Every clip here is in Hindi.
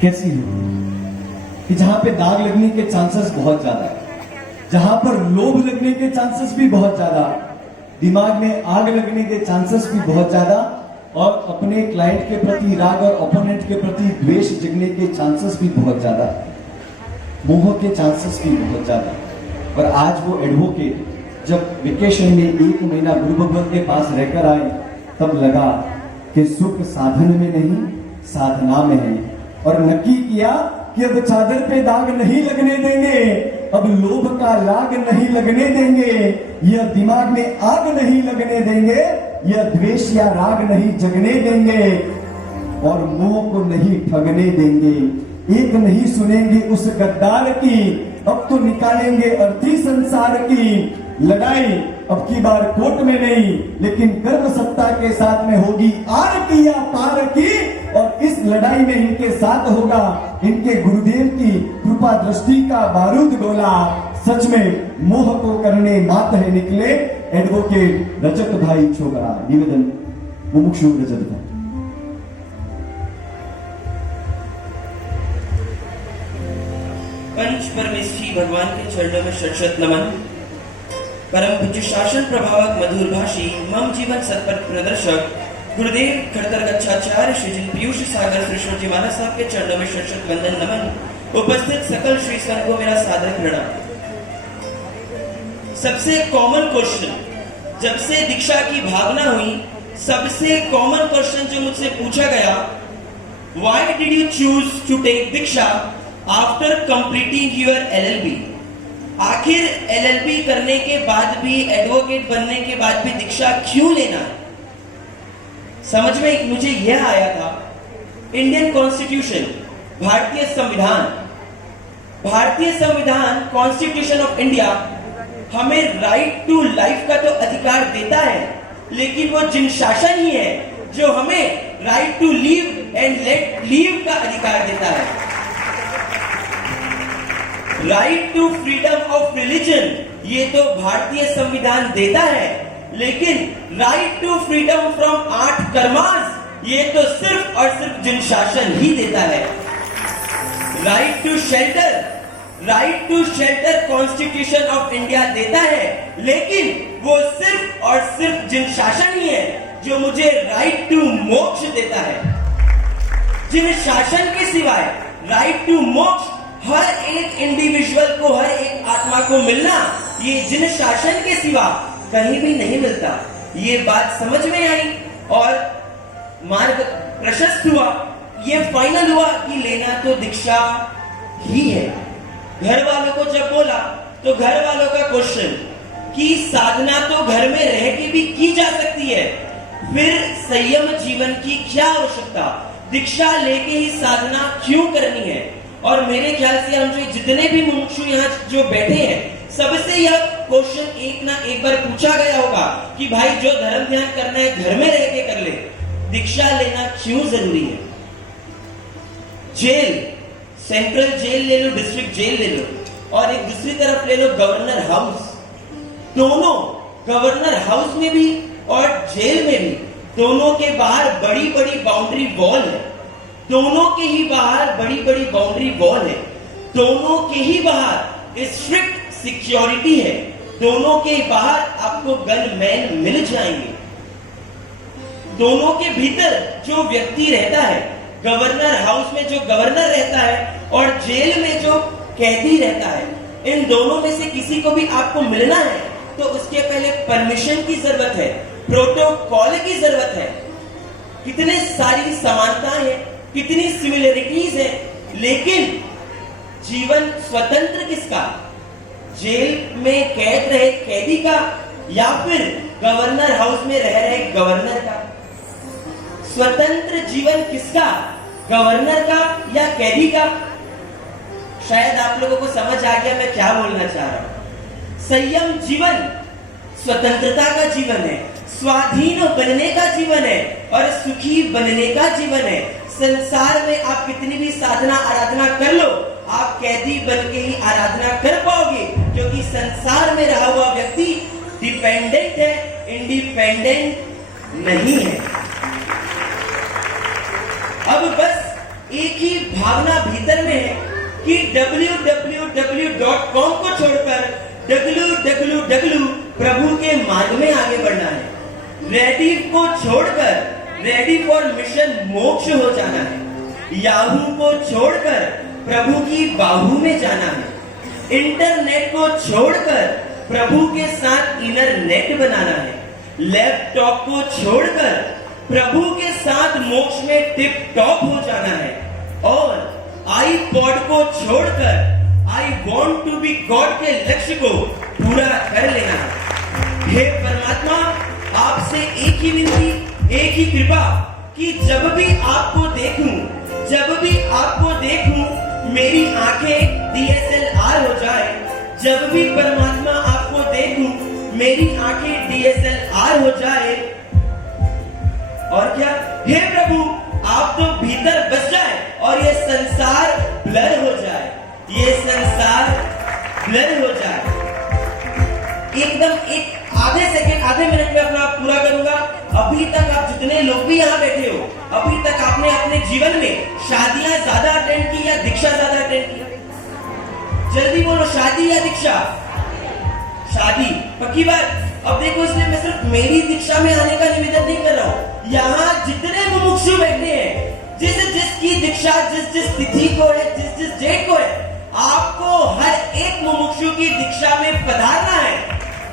कैसी हो कि जहां पे दाग लगने के चांसेस बहुत ज्यादा है, जहां पर लोभ लगने के चांसेस भी बहुत ज्यादा, दिमाग में आग लगने के चांसेस भी बहुत ज्यादा, और अपने क्लाइंट के प्रति राग और ओपोनेंट के प्रति द्वेष जगने के चांसेस भी बहुत ज्यादा, मोह के चांसेस भी बहुत ज्यादा। और आज वो एडवोकेट जब वेकेशन में 1 महीना गुरु भगवत के पास रहकर आए, तब लगा कि सुख साधन में नहीं साधना में है, और नक्की किया कि अब चादर पे दाग नहीं लगने देंगे, अब लोभ का लाग नहीं लगने देंगे, यह दिमाग में आग नहीं लगने देंगे, यह द्वेष या राग नहीं जगने देंगे, और मोह को नहीं ठगने देंगे। एक नहीं सुनेंगे उस गद्दार की, अब तो निकालेंगे अर्थी संसार की लड़ाई। अब की बार कोर्ट में नहीं, लेकिन कर्म सत्ता के साथ में होगी आर की या पार की, और इस लड़ाई में इनके साथ होगा इनके गुरुदेव की कृपा दृष्टि का बारूद गोला। सच में मोह को करने मात है निकले एडवोकेट रजत भाई छोकरा। निवेदन मुमुक्षु रजत भाई। पंच परमेश्वरी भगवान के चरणों में शत नमन। परम पूज्य शासन प्रभावक मधुर भाषी मम जीवन सत्पर प्रदर्शक गुरुदेव खड़तर गच्छाचार्य श्री जिन पीयूष सागर श्री जी महाराज साहब के चरणों में शत वंदन नमन। उपस्थित सकल श्री सन को मेरा सादर प्रणाम। सबसे कॉमन क्वेश्चन, जब से दीक्षा की भावना हुई, सबसे कॉमन क्वेश्चन जो मुझसे पूछा गया, why did you choose to take diksha after completing your LLB? आखिर LLB करने के बाद भी, एडवोकेट बनने के बाद भी दीक्षा क्यों लेना है? समझ में मुझे यह आया था, इंडियन कॉन्स्टिट्यूशन, भारतीय संविधान, भारतीय संविधान कॉन्स्टिट्यूशन ऑफ इंडिया हमें राइट टू लाइफ का तो अधिकार देता है, लेकिन वो जिन शासन ही है जो हमें right to live and let live का अधिकार देता है। Right to freedom of religion ये तो भारतीय संविधान देता है, लेकिन right to freedom from 8 karmas ये तो सिर्फ और सिर्फ जिन शासन ही देता है। Right to shelter, right to shelter constitution of India देता है, लेकिन वो सिर्फ और सिर्फ जिन शासन ही है जो मुझे राइट टू मोक्ष देता है। जिन शासन के सिवाय राइट टू मोक्ष हर एक इंडिविजुअल को, हर एक आत्मा को मिलना, ये जिन शासन के सिवा कहीं भी नहीं मिलता। ये बात समझ में आई और मार्ग प्रशस्त हुआ। ये फाइनल हुआ कि लेना तो दीक्षा ही है। घर वालों को जब बोला तो घर वालों का क्वेश्चन कि साधना तो घर में रह के भी की जा सकती है, फिर संयम जीवन की क्या आवश्यकता, दीक्षा लेके ही साधना क्यों करनी है? और मेरे ख्याल से हम जो जितने भी मुमुक्षु यहाँ जो बैठे हैं, सबसे यह क्वेश्चन एक ना एक बार पूछा गया होगा कि भाई जो धर्म ध्यान करना है घर में रह के कर ले, दीक्षा लेना क्यों जरूरी है? जेल, सेंट्रल जेल ले लो, डिस्ट्रिक्ट जेल ले लो, और एक दूसरी तरफ ले लो गवर्नर हाउस। दोनों, गवर्नर हाउस में भी और जेल में भी, दोनों के बाहर बड़ी बड़ी बाउंड्री वॉल है। दोनों के ही बाहर बड़ी बड़ी बाउंड्री वॉल है। दोनों के ही बाहर स्ट्रिक्ट सिक्योरिटी है। दोनों के बाहर आपको गनमैन मिल जाएंगे। दोनों के भीतर जो व्यक्ति रहता है, गवर्नर हाउस में जो गवर्नर रहता है और जेल में जो कैदी रहता है, इन दोनों में से किसी को भी आपको मिलना है तो उसके पहले परमिशन की जरूरत है, प्रोटोकॉल की जरूरत है। कितने सारी समानताएं हैं, कितनी सिमिलरिटीज है, लेकिन जीवन स्वतंत्र किसका? जेल में कैद रहे कैदी का, या फिर गवर्नर हाउस में रह रहे गवर्नर का? स्वतंत्र जीवन किसका? गवर्नर का या कैदी का? शायद आप लोगों को समझ आ गया मैं क्या बोलना चाह रहा हूं। संयम जीवन स्वतंत्रता का जीवन है, स्वाधीन बनने का जीवन है और सुखी बनने का जीवन है। संसार में आप कितनी भी साधना आराधना कर लो, आप कैदी बन के ही आराधना कर पाओगे, क्योंकि संसार में रहा हुआ व्यक्ति डिपेंडेंट है, इंडिपेंडेंट नहीं है। अब बस एक ही भावना भीतर में है कि www.com को छोड़कर www प्रभु के मार्ग में आगे बढ़ना है। रेडी को छोड़कर रेडी फॉर मिशन मोक्ष हो जाना है। याहू को छोड़कर प्रभु की बाहू में जाना है। इंटरनेट को छोड़कर प्रभु के साथ इनर नेट बनाना है। लैपटॉप को छोड़कर प्रभु के साथ मोक्ष में टिप टॉप हो जाना है। और आईपॉड को छोड़कर I want to be god के लक्ष्य को पूरा कर लेना है। हे परमात्मा, आपसे एक ही विनती, एक ही कृपा कि जब भी आपको देखूं मेरी आंखें DSLR हो जाए। जब भी परमात्मा आपको देखूं मेरी आंखें DSLR हो जाए। और क्या, हे प्रभु, आप तो भीतर बस जाए और ये संसार ब्लर हो जाए। एकदम एक आधे सेकंड, आधे मिनट में अपना पूरा करूंगा। अभी तक आप जितने लोग भी यहाँ बैठे हो, अभी तक आपने अपने जीवन में शादियां ज्यादा अटेंड की या दीक्षा ज्यादा अटेंड की? जल्दी बोलो, शादी या दीक्षा? शादी, पक्की बात। अब देखो, इसलिए मैं सिर्फ मेरी दीक्षा में आने का निवेदन नहीं कर रहा हूँ। यहाँ जितने मुमुक्षु बैठे हैं, जिसकी दीक्षा जिस तिथि को है, जिस डेट को है, आपको हर एक मुमुक्षु की दीक्षा में पधारना है।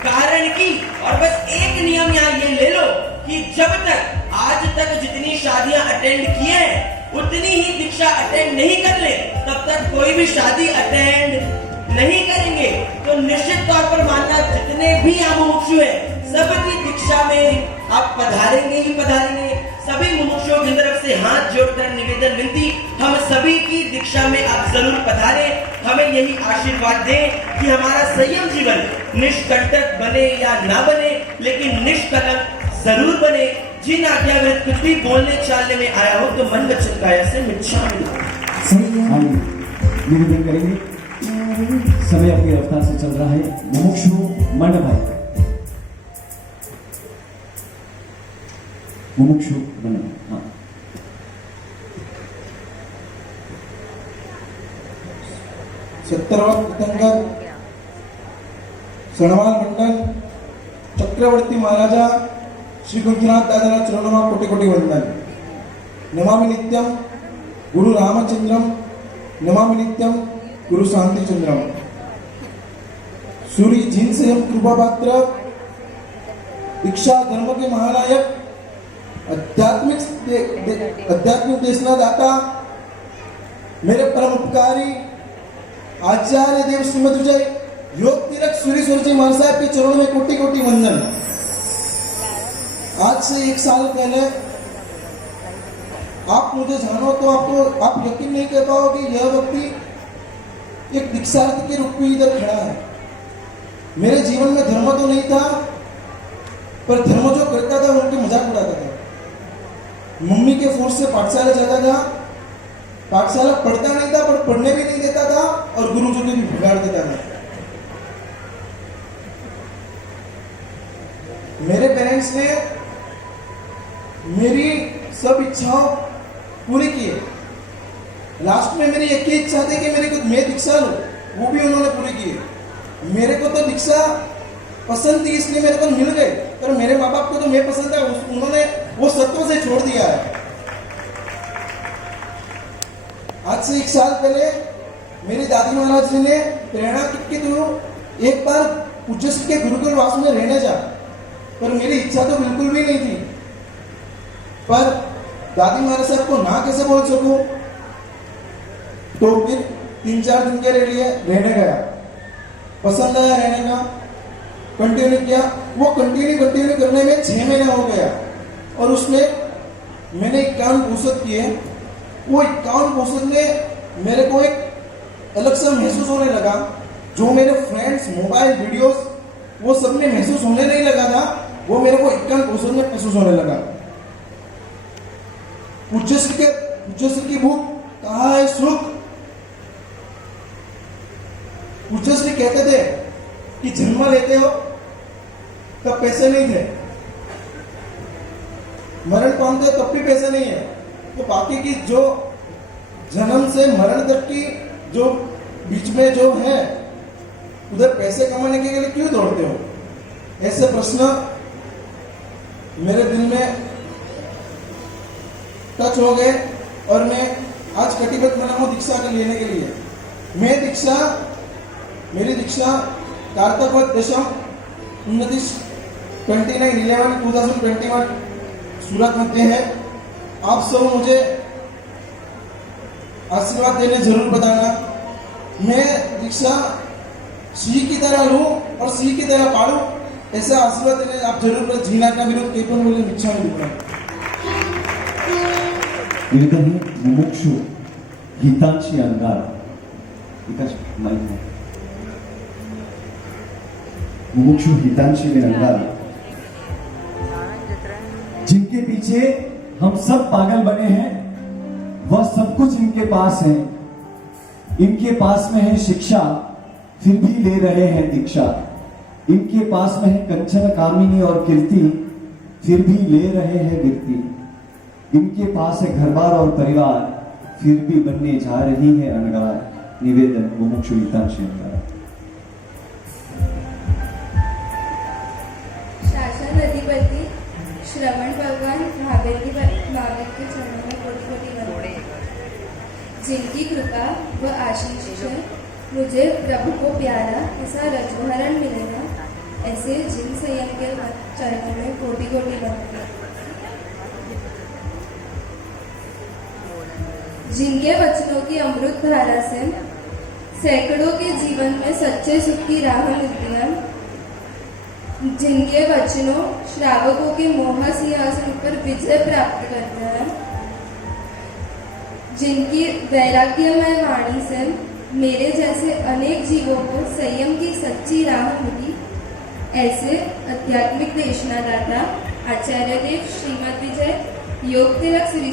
कारण कि, और बस एक नियम यहाँ ये ले लो कि जब तक आज तक जितनी शादियां अटेंड किए हैं उतनी ही दीक्षा अटेंड नहीं कर ले, तब तक कोई भी शादी अटेंड नहीं करेंगे। तो निश्चित तौर पर मानना, जितने भी यहाँ मुमुक्षु हैं सबकी दीक्षा में आप पधारेंगे ही पधारेंगे। सभी मुमुक्षुओं की तरफ से हाथ जोड़कर निवेदन विनती, हम सभी की दीक्षा में आप जरूर पधारें। हमें यही आशीर्वाद दें कि हमारा संयम जीवन निष्कंटक बने या ना बने, लेकिन निष्कलंक जरूर बने। जिन आज्ञा में कुछ भी बोलने चालने में आया हो तो मन वचन काया से मिच्छामि। निवेदन करेंगे, समय अपनी रफ्तार से चल रहा है। मुमुक्षु मंडप है, मुमुक्षु मंडप। हाँ, सत्तरवा तीर्थंकर सणवाल मंडल चक्रवर्ती महाराजा श्री गुरुनाथ दादा चरणों कोटि कोटि वंदन। नमामि नित्यम गुरु रामचंद्रम, नमामि नित्यम गुरु शांति चंद्रम। सूर्य जिन से हम कृपा पात्र, दीक्षा धर्म के महानायक, आध्यात्मिक देशना दाता, मेरे परम उपकारी आचार्य देव श्रीमद विजय योग तीरथ सूर्य सूर्य महाराज साहब के चरणों में कोटि कोटि वंदन। आज से 1 साल पहले आप मुझे जानो तो आप यकीन नहीं कर पाओ कि यह व्यक्ति एक दीक्षार्थी के रूप में इधर खड़ा है। मेरे जीवन में धर्म तो नहीं था, पर धर्म जो करता था उनके मजाक उड़ाता था। मम्मी के फोर्स से पाठशाला जाता था, पाठशाला पढ़ता नहीं था पर पढ़ने भी नहीं देता था, और गुरुजी को भी बिगाड़ देता था। मेरे पेरेंट्स ने मेरी सब इच्छाओं पूरी की। लास्ट में मेरी एक ही इच्छा थी कि मैं दीक्षा लूं, वो भी उन्होंने पूरी की। मेरे को तो दीक्षा पसंद थी इसलिए मेरे को मिल गई, पर मेरे माँ बाप को तो मैं पसंद है, उन्होंने वो सत्व से छोड़ दिया है। आज से 1 साल पहले मेरी दादी महाराज जी ने प्रेरणा की कि तू एक बार पूज्य के गुरुकुल वास में रहने जा, पर मेरी इच्छा तो बिल्कुल भी नहीं थी। पर दादी महाराज साहब को ना कैसे बोल सकूं, तो फिर 3-4 दिन के लिए रहने गया। पसंद आया रहने का, कंटिन्यू किया। वो कंटिन्यू करने में 6 महीने हो गया, और उसमें मैंने 51 पुस्तक किए। वो 51 पुस्तक में मेरे को एक अलग सा महसूस होने लगा, जो मेरे फ्रेंड्स मोबाइल वीडियोस वो सब में महसूस होने नहीं लगा था, वो मेरे को 51 पुस्तक में महसूस होने लगा। पूज्य श्री की बुक कहाँ है सुख। पूज्य श्री कहते थे कि जन्म लेते हो तब पैसे नहीं थे, मरण पाते हो तब भी पैसे नहीं है, तो बाकी की जो जन्म से मरण तक की जो बीच में जो है उधर पैसे कमाने के लिए क्यों दौड़ते हो? ऐसे प्रश्न मेरे दिल में टच हो गए और मैं आज कटिबद्ध बना हूं दीक्षा के लेने के लिए। मेरी दीक्षा कार्तकवत दशम 29/11/2021 सूरत मध्य है। आप सब मुझे आशीर्वाद देने जरूर बताना। मैं दीक्षा सिंह की तरह लूं और सिंह की तरह पालूं, ऐसा आशीर्वाद देने आप जरूर कर। जीना विरोध केपन बोले इच्छा नहीं होता। विविधही मुमुक्षु हितांशी अंगार विकास माइक है मुमुक्षु हितांशी अंगार, जिनके पीछे हम सब पागल बने हैं, वह सब कुछ इनके पास है। इनके पास में है शिक्षा, फिर भी ले रहे हैं दीक्षा। इनके पास में है कंचन कामिनी और कीर्ति, फिर भी ले रहे हैं कीर्ति। इनके पास है घर बार और परिवार, फिर भी बनने जा रही है अनगार। निवेदन मुमुक्षु हितांशी अंगार। शासन अधिपति श्रवण भगवान महावीर के चरणों में कोटि-कोटि वंदन। जिनकी कृपा व आशीष से मुझे प्रभु को प्यारा ऐसा रजोहरण मिलेगा, ऐसे जिन संयम के चरणों में कोटि-कोटि वंदन। जिनके वचनों की अमृत धारा से सैकड़ों के जीवन में सच्चे सुख की राह मिलती है, जिनके वचनों श्रावकों के मोह सिंहासन पर विजय प्राप्त करते हैं, जिनकी वैराग्यमय वाणी से मेरे जैसे अनेक जीवों को संयम की सच्ची राह मिली, ऐसे आध्यात्मिक देशनादाता आचार्य देव श्रीमद विजय योग तिलक श्री